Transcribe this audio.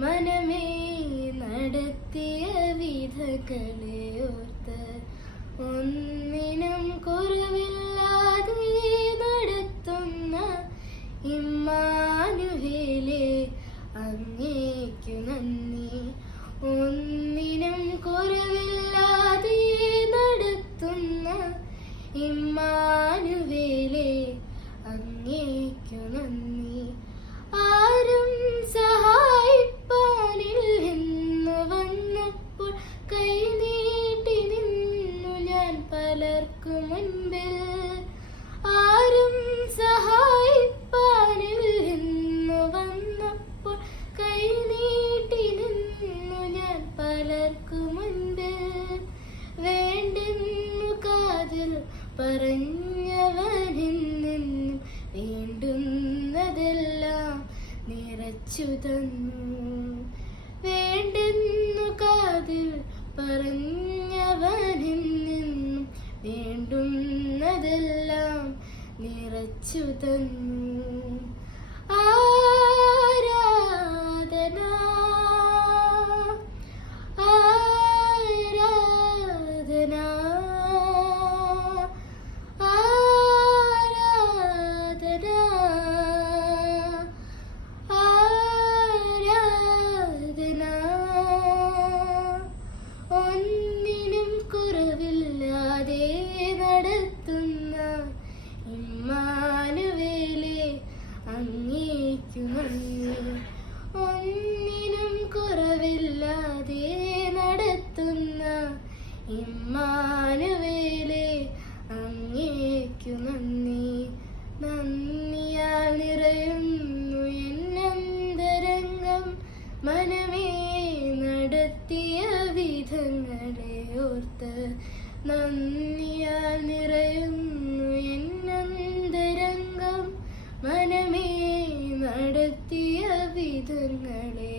മനമേ നടത്തിയ വിധകളെ ഓർത്ത് ഒന്നിനും കുറവില്ലാതെ നടത്തുന്ന ഇമ്മാനുവേലേ അങ്ങേക്കു നന്ദി. ഒന്നിനും കുറവില്ലാതെ നടത്തുന്ന ഇമ്മാനുവേലേ അങ്ങേക്കു നന്ദി. ആരും സഹായിപ്പാനില്ലെന്നു വന്നപ്പോൾ കൈനീട്ടി നിന്നു ഞാൻ പലർക്കു മുൻപിൽ. ആരും സഹായിപ്പാനില്ലെന്നു വന്നപ്പോൾ കൈനീട്ടി നിന്നു ഞാൻ പലർക്കു മുൻപിൽ. വേണ്ടെന്നു കാതിൽ പറഞ്ഞവനെന്നും വേണ്ടുന്നതെല്ലാം നിറച്ചു തന്നു. വേണ്ടെന്നു കാതിൽ പറഞ്ഞവനെന്നും വേണ്ടുന്നതെല്ലാം നിറച്ചു തന്നു. ആരാധന ആരാധന ആരാധന ആരാധന. ഒന്നിനും കുറവില്ലാതെ നടത്തുന്ന ഇമ്മാനുവേലേ അങ്ങേക്കു നന്ദി. ഒന്നിനും കുറവില്ലാതെ നടത്തുന്ന ഇമ്മാനുവേലേ അങ്ങേക്കു നന്ദി. നന്ദിയാൽ നിറയുന്നു എന്നന്തരംഗം, മനമേ നടത്തിയ വിധങ്ങളെ ഓർത്ത്. നന്ദിയാൽ നിറയുന്നു എന്നന്തരംഗം, മനമേ നടത്തിയ വിധങ്ങളെ